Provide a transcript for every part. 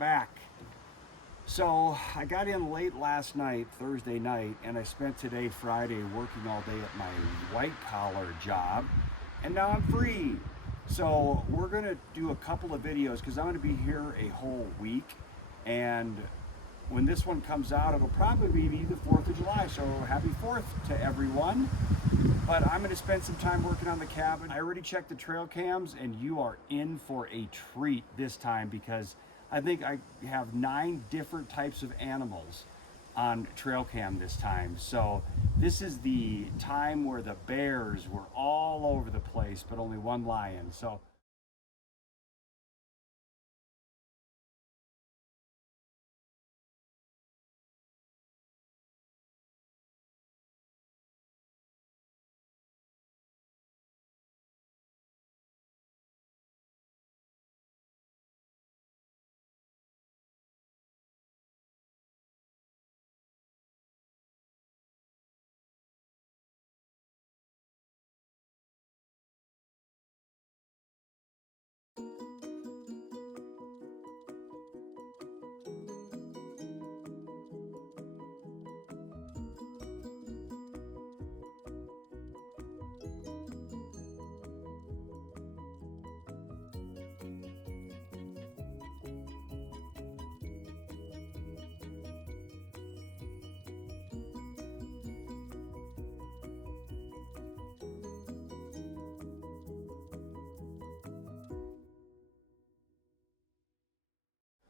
back. So I got in late last night, Thursday night, and I spent today, Friday, working all day at my white collar job, and now I'm free. So we're gonna do a couple of videos because I'm gonna be here a whole week, and when this one comes out, it'll probably be the 4th of July, so happy 4th to everyone. But I'm gonna spend some time working on the cabin. I already checked the trail cams, and you are in for a treat this time because I think I have 9 different types of animals on trail cam this time. So this is the time where the bears were all over the place, but only one lion. So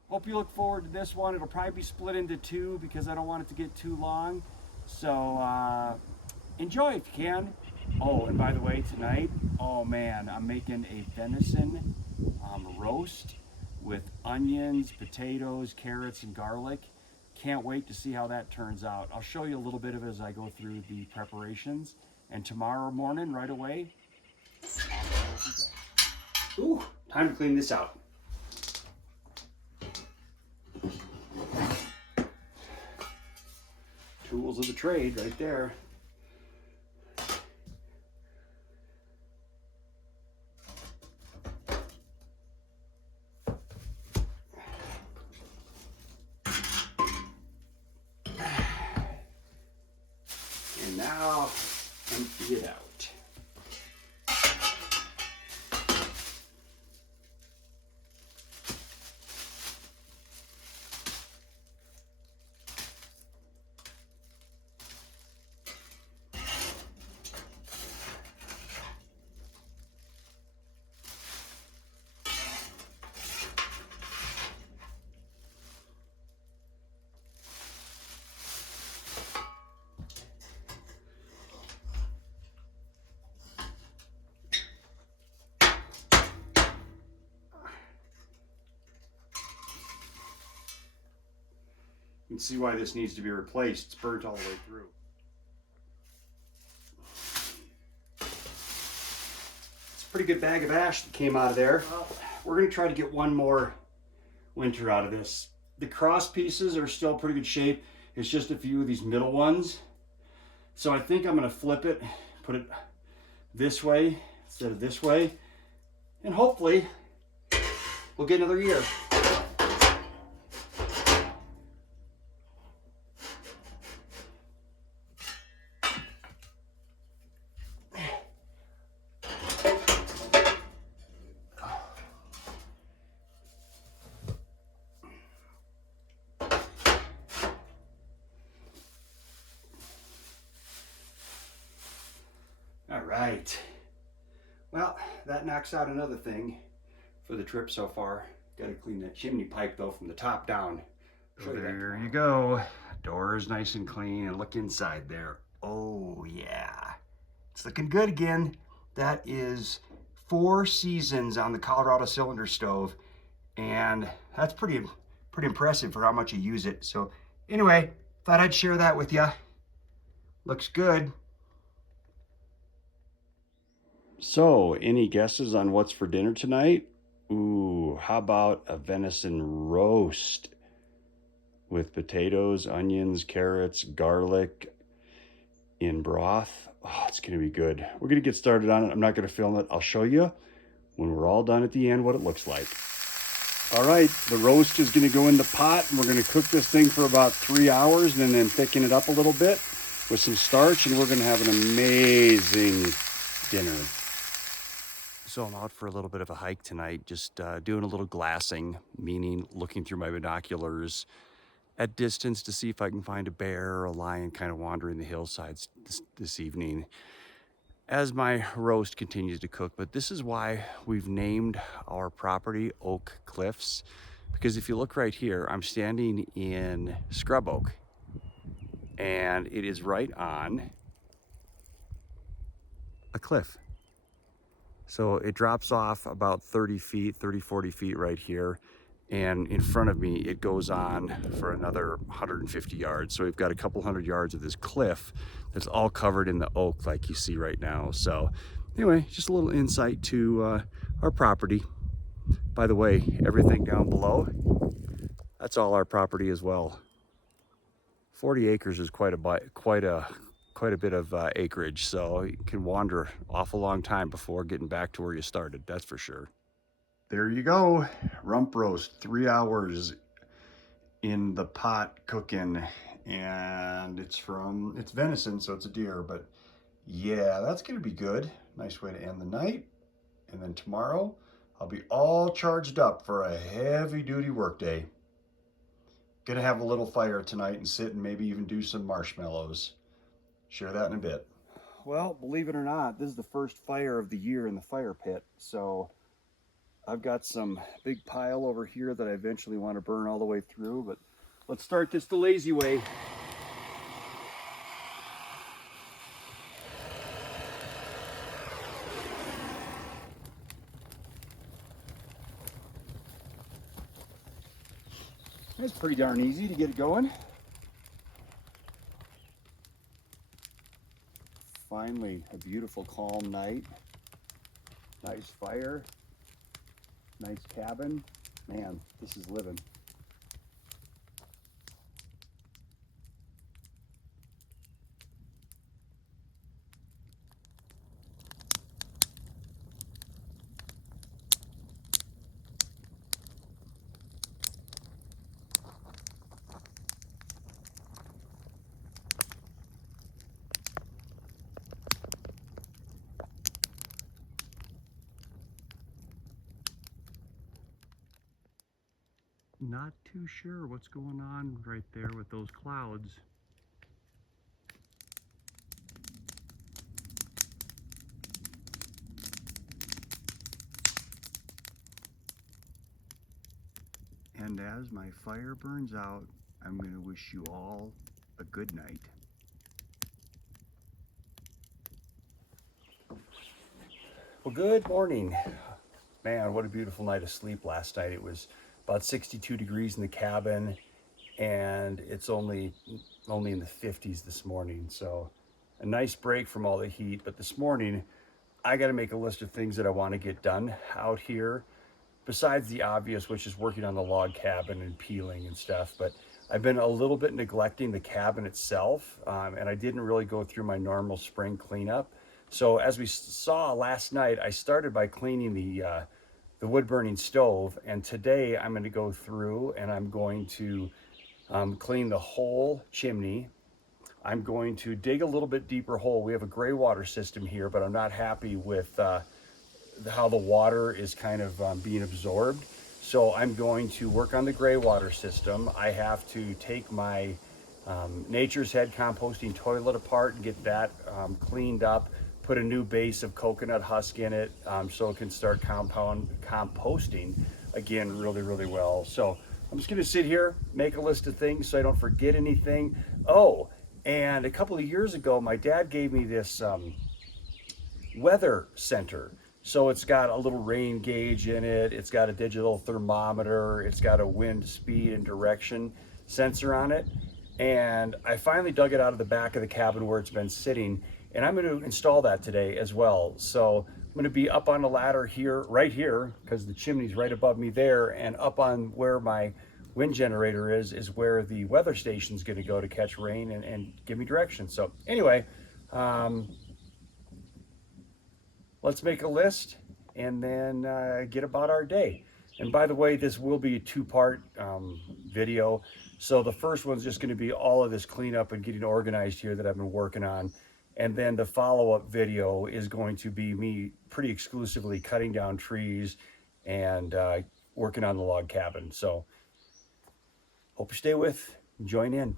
hope you look forward to this one. It'll probably be split into 2 because I don't want it to get too long. So enjoy if you can. Oh, and by the way, tonight, oh man, I'm making a venison roast with onions, potatoes, carrots, and garlic. Can't wait to see how that turns out. I'll show you a little bit of it as I go through the preparations. And tomorrow morning, right away, ooh, time to clean this out. Tools of the trade right there. And now empty it out. You can see why this needs to be replaced. It's burnt all the way through. It's a pretty good bag of ash that came out of there. We're going to try to get one more winter out of this. The cross pieces are still pretty good shape. It's just a few of these middle ones. So I think I'm going to flip it, put it this way instead of this way, and hopefully we'll get another year. All right. Well, that knocks out another thing for the trip so far. Got to clean that chimney pipe though from the top down. So there you go. Door is nice and clean, and look inside there. Oh yeah, it's looking good again. That is 4 seasons on the Colorado cylinder stove, and that's pretty impressive for how much you use it. So anyway, thought I'd share that with you. Looks good. So, any guesses on what's for dinner tonight? Ooh, how about a venison roast with potatoes, onions, carrots, garlic in broth? Oh, it's going to be good. We're going to get started on it. I'm not going to film it. I'll show you when we're all done at the end what it looks like. All right, the roast is going to go in the pot, and we're going to cook this thing for about 3 hours and then thicken it up a little bit with some starch, and we're going to have an amazing dinner. So I'm out for a little bit of a hike tonight, just doing a little glassing, meaning looking through my binoculars at distance to see if I can find a bear or a lion kind of wandering the hillsides this evening as my roast continues to cook. But this is why we've named our property Oak Cliffs, because if you look right here, I'm standing in scrub oak, and it is right on a cliff. So it drops off about 30 feet, 40 feet right here. And in front of me, it goes on for another 150 yards. So we've got a couple hundred yards of this cliff that's all covered in the oak like you see right now. So anyway, just a little insight to our property. By the way, everything down below, that's all our property as well. 40 acres is quite a bit of acreage, so you can wander an awful long time before getting back to where you started, that's for sure. There you go, rump roast, 3 hours in the pot cooking, and it's venison, so it's a deer, but yeah, that's gonna be good. Nice way to end the night. And then tomorrow, I'll be all charged up for a heavy duty workday. Gonna have a little fire tonight and sit and maybe even do some marshmallows. Share that in a bit. Well, believe it or not, this is the first fire of the year in the fire pit. So I've got some big pile over here that I eventually want to burn all the way through, but let's start this the lazy way. It's pretty darn easy to get it going. Finally, a beautiful calm night. Nice fire. Nice cabin. Man, this is living. Not too sure what's going on right there with those clouds. And as my fire burns out, I'm going to wish you all a good night. Well, good morning. Man, what a beautiful night of sleep last night. It was about 62 degrees in the cabin, and it's only in the 50s this morning. So a nice break from all the heat. But this morning, I got to make a list of things that I want to get done out here, besides the obvious, which is working on the log cabin and peeling and stuff. But I've been a little bit neglecting the cabin itself, and I didn't really go through my normal spring cleanup. So as we saw last night, I started by cleaning the wood burning stove, and today I'm going to go through and I'm going to clean the whole chimney. I'm going to dig a little bit deeper hole. We have a gray water system here, but I'm not happy with how the water is kind of being absorbed. So I'm going to work on the gray water system. I have to take my Nature's Head composting toilet apart and get that cleaned up, put a new base of coconut husk in it so it can start composting again really well. So I'm just gonna sit here, make a list of things so I don't forget anything. Oh, and a couple of years ago, my dad gave me this weather center. So it's got a little rain gauge in it, it's got a digital thermometer, it's got a wind speed and direction sensor on it. And I finally dug it out of the back of the cabin where it's been sitting, and I'm going to install that today as well. So I'm going to be up on the ladder here, right here, because the chimney's right above me there, and up on where my wind generator is where the weather station's going to go to catch rain and give me direction. So anyway, let's make a list and then get about our day. And by the way, this will be a two-part video. So the first one's just going to be all of this cleanup and getting organized here that I've been working on. And then the follow-up video is going to be me pretty exclusively cutting down trees and working on the log cabin. So hope you stay with and join in.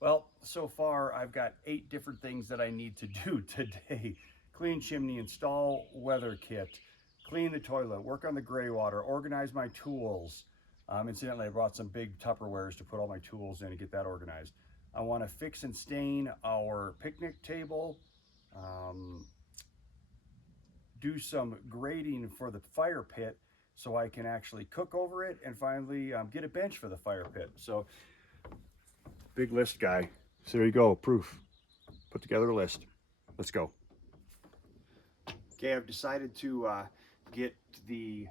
Well, so far I've got 8 different things that I need to do today. Clean chimney, install weather kit, clean the toilet, work on the gray water, organize my tools. Incidentally, I brought some big Tupperwares to put all my tools in and get that organized. I want to fix and stain our picnic table, do some grading for the fire pit so I can actually cook over it, and finally get a bench for the fire pit. So big list, guy. So there you go, proof. Put together a list. Let's go. Okay, I've decided to get the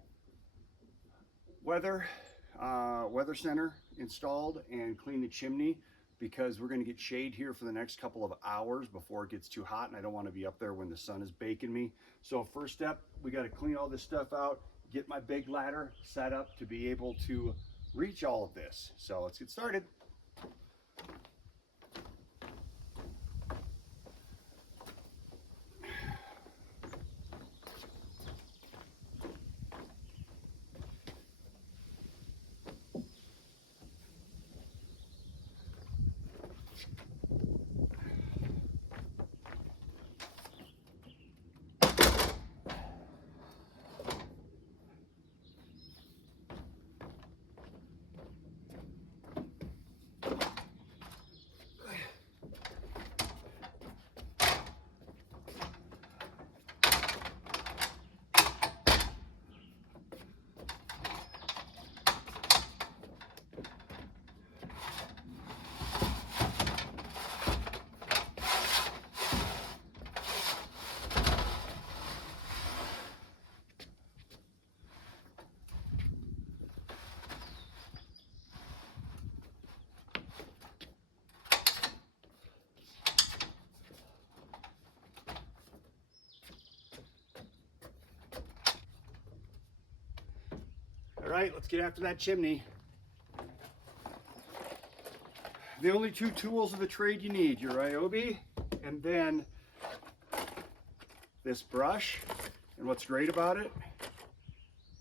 weather center installed and clean the chimney, because we're going to get shade here for the next couple of hours before it gets too hot, and I don't want to be up there when the sun is baking me. So first step, we got to clean all this stuff out, get my big ladder set up to be able to reach all of this. So let's get started. All right, let's get after that chimney. The only 2 tools of the trade you need, your Ryobi and then this brush. And what's great about it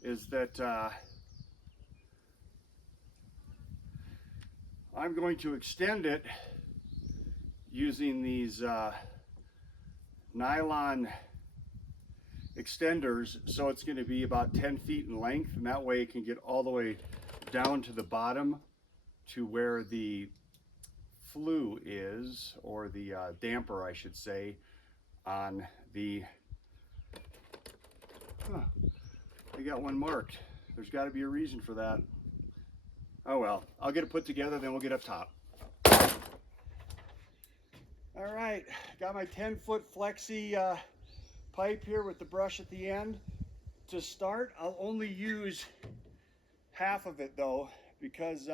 is that I'm going to extend it using these nylon extenders, so it's going to be about 10 feet in length, and that way it can get all the way down to the bottom to where the flue is, or the damper I should say, on the I got one marked. There's got to be a reason for that. Oh well, I'll get it put together, then we'll get up top. All right, got my 10-foot flexi pipe here with the brush at the end. To start, I'll only use half of it though, because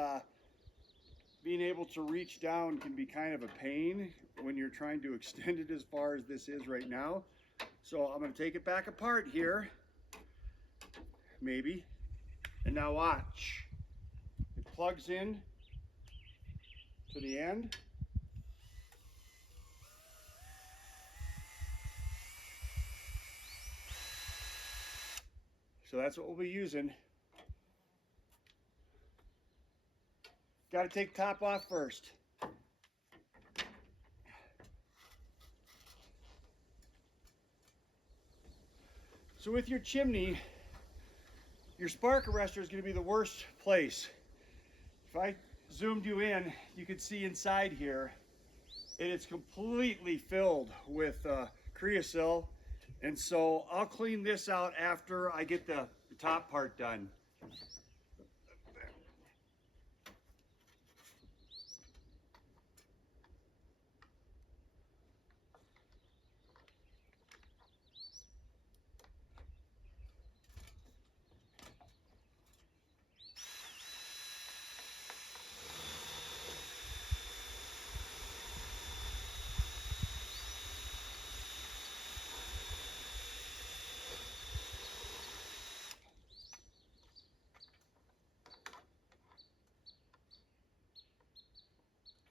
being able to reach down can be kind of a pain when you're trying to extend it as far as this is right now. So I'm going to take it back apart here, maybe, and now watch. It plugs in to the end. So that's what we'll be using. Got to take top off first. So with your chimney, your spark arrestor is going to be the worst place. If I zoomed you in, you could see inside here, it is completely filled with creosote. And so I'll clean this out after I get the top part done.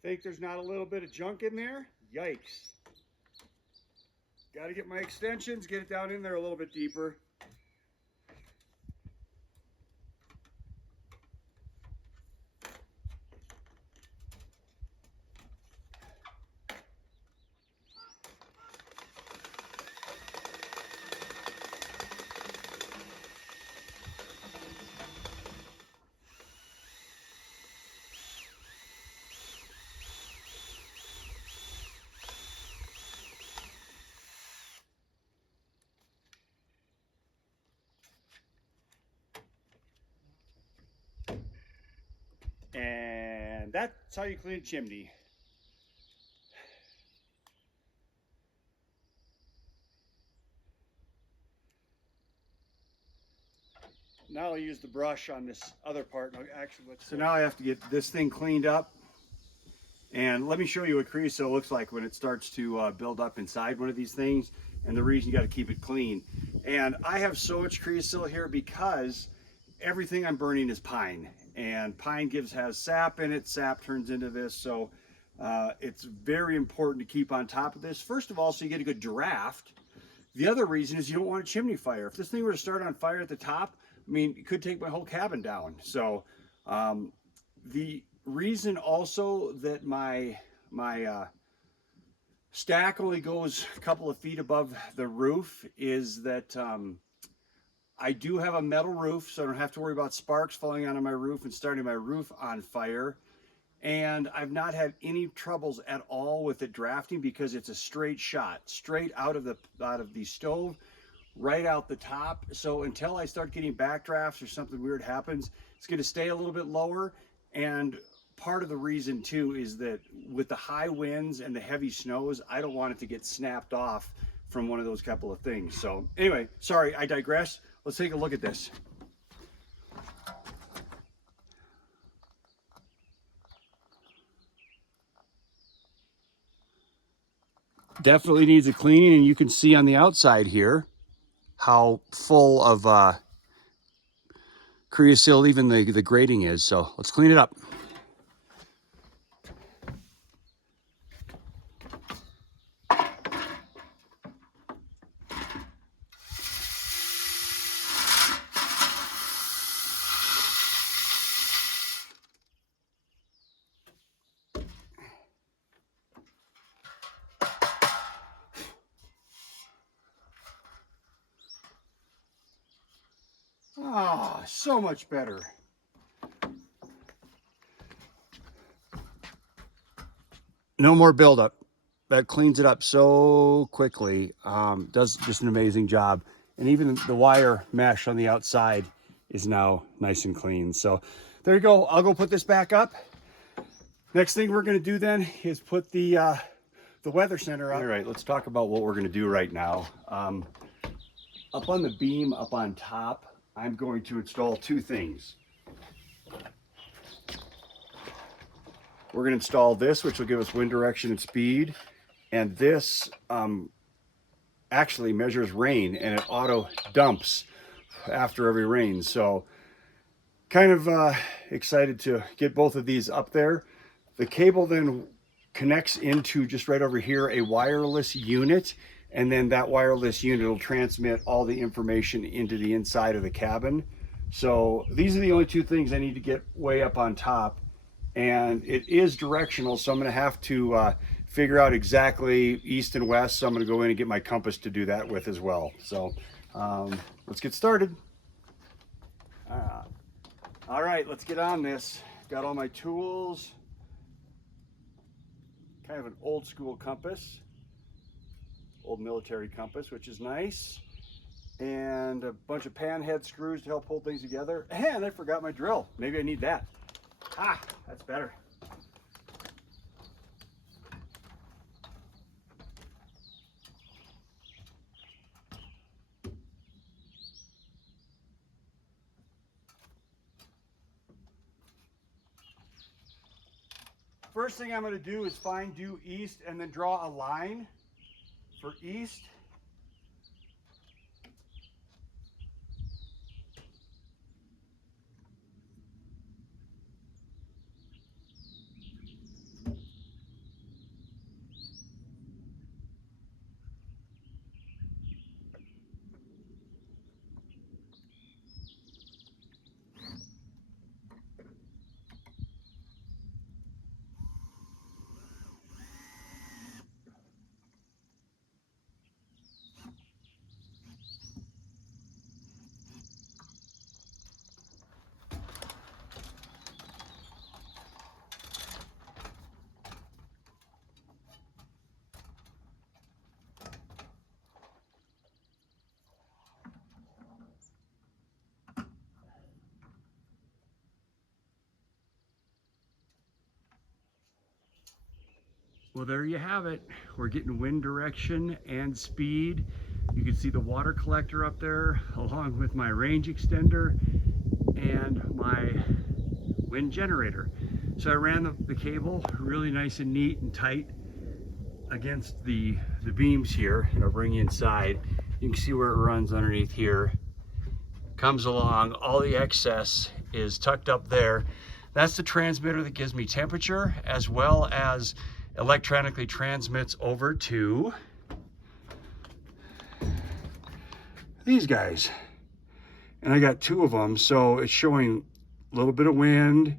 Think there's not a little bit of junk in there? Yikes. Got to get my extensions, get it down in there a little bit deeper. And that's how you clean a chimney. Now I'll use the brush on this other part. So now I have to get this thing cleaned up. And let me show you what creosote looks like when it starts to build up inside one of these things, and the reason you got to keep it clean. And I have so much creosote here because everything I'm burning is pine, and pine has sap in it. Sap turns into this, so it's very important to keep on top of this. First of all, so you get a good draft. The other reason is you don't want a chimney fire. If this thing were to start on fire at the top, I mean, it could take my whole cabin down. So the reason also that my stack only goes a couple of feet above the roof is that I do have a metal roof, so I don't have to worry about sparks falling onto my roof and starting my roof on fire. And I've not had any troubles at all with it drafting because it's a straight shot, straight out of the stove, right out the top. So until I start getting backdrafts or something weird happens, it's going to stay a little bit lower. And part of the reason too is that with the high winds and the heavy snows, I don't want it to get snapped off from one of those couple of things. So anyway, sorry, I digress. Let's take a look at this. Definitely needs a cleaning, and you can see on the outside here how full of creosote even the grating is. So let's clean it up. Ah, so much better. No more buildup. That cleans it up so quickly. Does just an amazing job. And even the wire mesh on the outside is now nice and clean. So there you go. I'll go put this back up. Next thing we're going to do then is put the weather center up. All right, let's talk about what we're going to do right now. Up on the beam, up on top, I'm going to install two things. We're going to install this, which will give us wind direction and speed. And this actually measures rain, and it auto dumps after every rain. So kind of excited to get both of these up there. The cable then connects into, just right over here, a wireless unit. And then that wireless unit will transmit all the information into the inside of the cabin. So these are the only two things I need to get way up on top. And it is directional, so I'm going to have to figure out exactly east and west. So I'm going to go in and get my compass to do that with as well. So let's get started. All right, let's get on this. Got all my tools. Kind of an old school compass. Old military compass, which is nice. And a bunch of pan head screws to help hold things together. And I forgot my drill. Maybe I need that. Ah, that's better. First thing I'm going to do is find due east and then draw a line for east. Well, there you have it. We're getting wind direction and speed. You can see the water collector up there along with my range extender and my wind generator. So I ran the cable really nice and neat and tight against the beams here, and I'll bring you inside. You can see where it runs underneath here. Comes along, all the excess is tucked up there. That's the transmitter that gives me temperature, as well as electronically transmits over to these guys. And I got 2 of them, so it's showing a little bit of wind,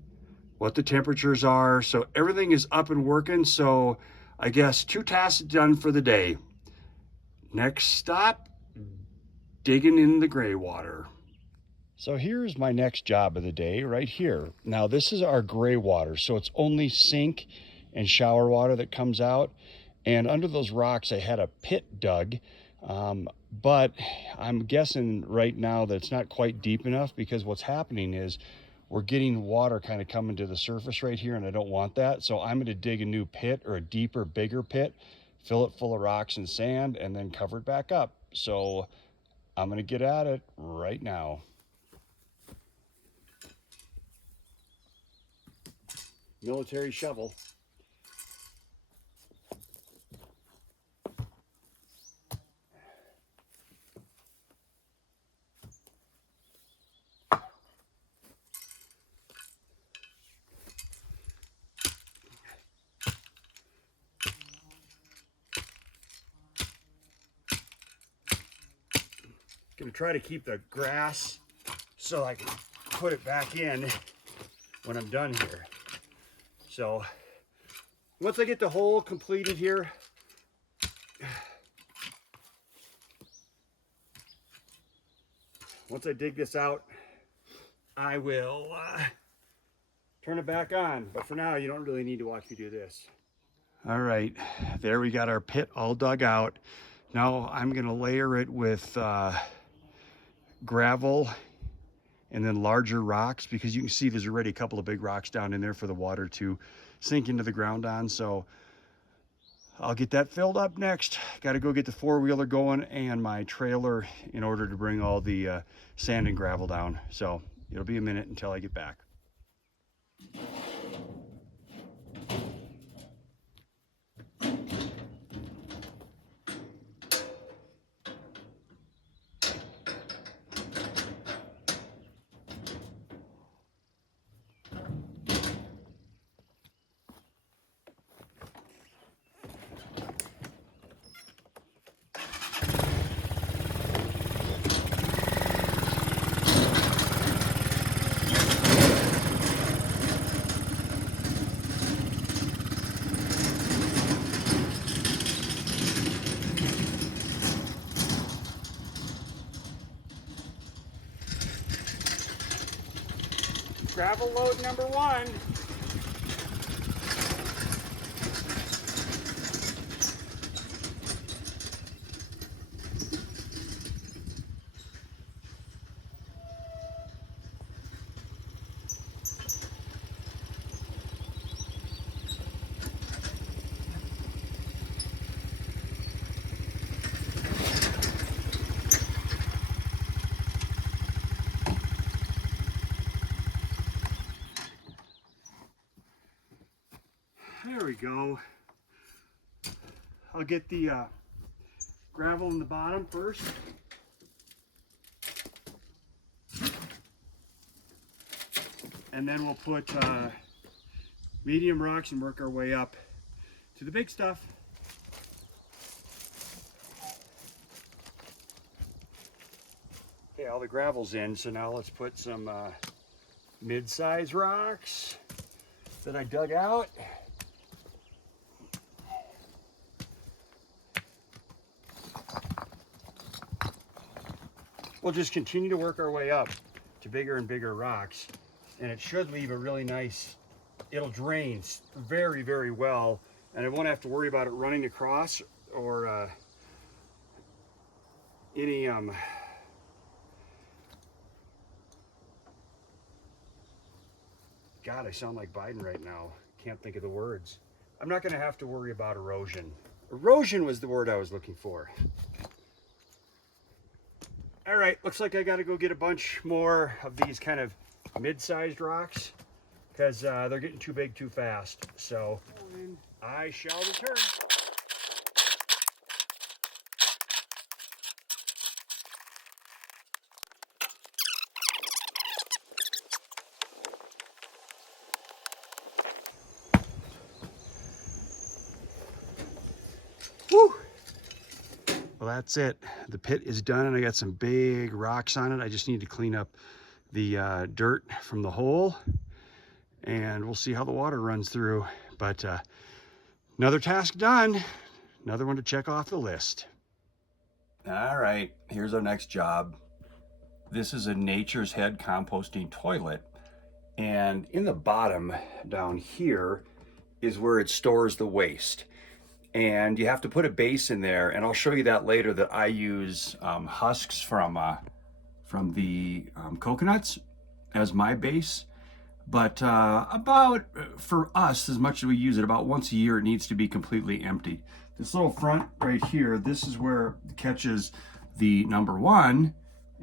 what the temperatures are, so everything is up and working. So I guess 2 tasks done for the day. Next stop, digging in the gray water. So here's my next job of the day right here. Now this is our gray water, so it's only sink and shower water that comes out. And under those rocks I had a pit dug, but I'm guessing right now that it's not quite deep enough, because what's happening is we're getting water kind of coming to the surface right here, and I don't want that. So I'm going to dig a new pit, or a deeper, bigger pit, fill it full of rocks and sand, and then cover it back up. So I'm going to get at it right now. Military shovel. Gonna try to keep the grass so I can put it back in when I'm done here. So once I get the hole completed here, once I dig this out, I will turn it back on. But for now, you don't really need to watch me do this. All right, there we got our pit all dug out. Now I'm gonna layer it with gravel and then larger rocks, because you can see there's already a couple of big rocks down in there for the water to sink into the ground on. So I'll get that filled up next. Got to go get the 4-wheeler going and my trailer in order to bring all the sand and gravel down. So it'll be a minute until I get back. Gravel load number 1. There we go. I'll get the gravel in the bottom first. And then we'll put medium rocks and work our way up to the big stuff. Okay, all the gravel's in, so now let's put some mid-size rocks that I dug out. We'll just continue to work our way up to bigger and bigger rocks, and it should leave a really nice, it'll drain very, very well, and I won't have to worry about it running across or any God, I sound like Biden right now. Can't think of the words. I'm not going to have to worry about erosion. Erosion was the word I was looking for. All right, looks like I got to go get a bunch more of these kind of mid-sized rocks because they're getting too big too fast. So I shall return. Woo! Well, that's it. The pit is done and I got some big rocks on it. I just need to clean up the dirt from the hole and we'll see how the water runs through. But another task done. Another one to check off the list. All right, here's our next job. This is a Nature's Head composting toilet. And in the bottom down here is where it stores the waste. And you have to put a base in there, and I'll show you that later, that I use husks from the coconuts as my base. But for us, as much as we use it, about once a year, it needs to be completely empty. This little front right here, this is where it catches the number 1,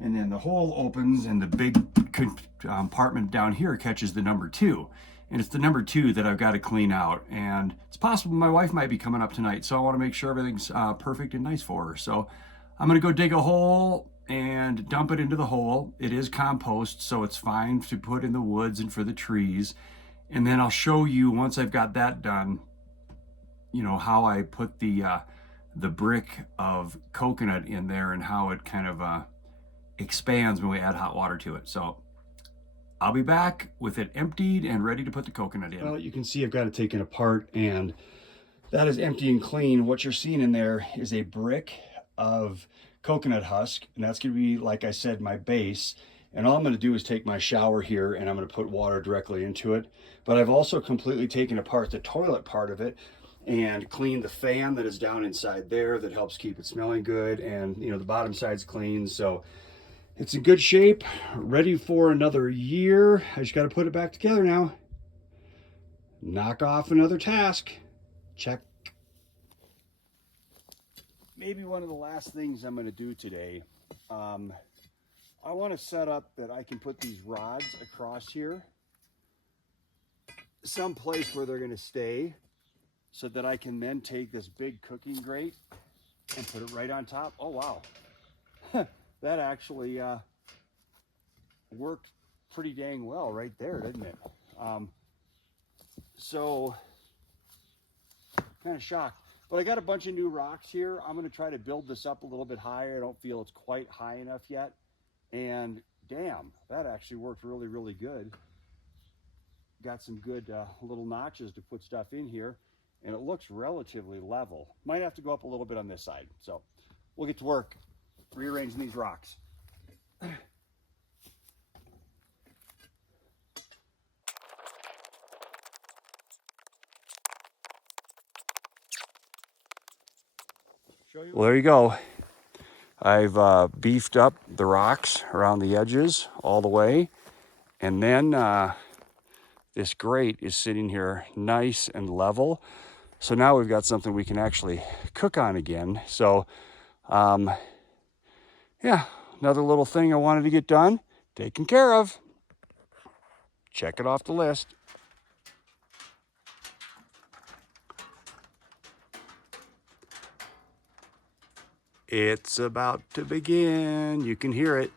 and then the hole opens and the big compartment down here catches the number 2. And it's the number 2 that I've got to clean out. And it's possible my wife might be coming up tonight, so I want to make sure everything's perfect and nice for her. So I'm going to go dig a hole and dump it into the hole. It is compost, so it's fine to put in the woods and for the trees. And then I'll show you, once I've got that done, you know, how I put the brick of coconut in there and how it kind of expands when we add hot water to it. So I'll be back with it emptied and ready to put the coconut in. Well, you can see I've got it taken apart and that is empty and clean. What you're seeing in there is a brick of coconut husk, and that's going to be, like I said, my base. And all I'm going to do is take my shower here and I'm going to put water directly into it. But I've also completely taken apart the toilet part of it and cleaned the fan that is down inside there that helps keep it smelling good. And you know, the bottom side's clean, so it's in good shape, ready for another year. I just got to put it back together now. Knock off another task. Check. Maybe one of the last things I'm going to do today, I want to set up that I can put these rods across here, someplace where they're going to stay, so that I can then take this big cooking grate and put it right on top. Oh, wow. That actually worked pretty dang well right there, didn't it? So, kind of shocked. But I got a bunch of new rocks here. I'm going to try to build this up a little bit higher. I don't feel it's quite high enough yet. And damn, that actually worked really, really good. Got some good little notches to put stuff in here. And it looks relatively level. Might have to go up a little bit on this side. So we'll get to work rearranging these rocks. Well, there you go. I've beefed up the rocks around the edges all the way. And then this grate is sitting here nice and level. So now we've got something we can actually cook on again. So, yeah, another little thing I wanted to get done, taken care of. Check it off the list. It's about to begin. You can hear it.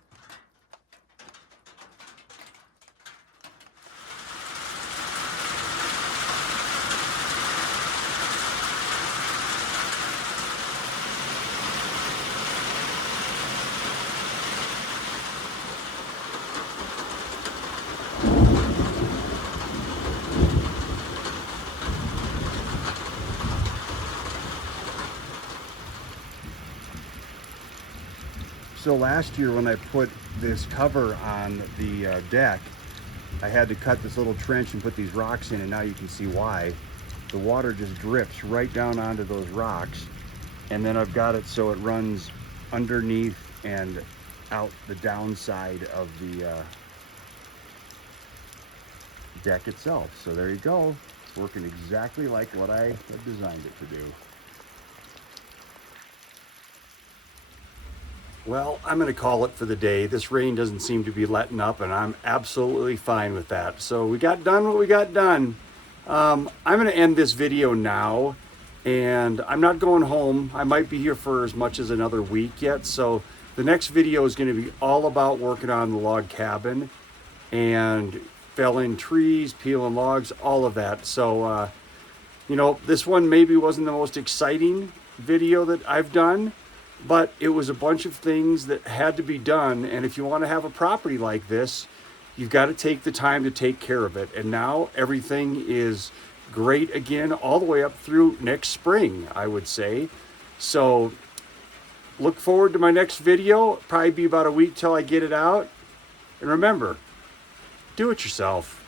So last year when I put this cover on the deck, I had to cut this little trench and put these rocks in, and now you can see why. The water just drips right down onto those rocks, and then I've got it so it runs underneath and out the downside of the deck itself. So there you go. It's working exactly like what I had designed it to do. Well, I'm going to call it for the day. This rain doesn't seem to be letting up, and I'm absolutely fine with that. So we got done what we got done. I'm going to end this video now, and I'm not going home. I might be here for as much as another week yet. So the next video is going to be all about working on the log cabin and felling trees, peeling logs, all of that. So, you know, this one maybe wasn't the most exciting video that I've done, but it was a bunch of things that had to be done. And if you want to have a property like this, you've got to take the time to take care of it. And now everything is great again, all the way up through next spring, I would say. So look forward to my next video. Probably be about a week till I get it out. And remember, do it yourself.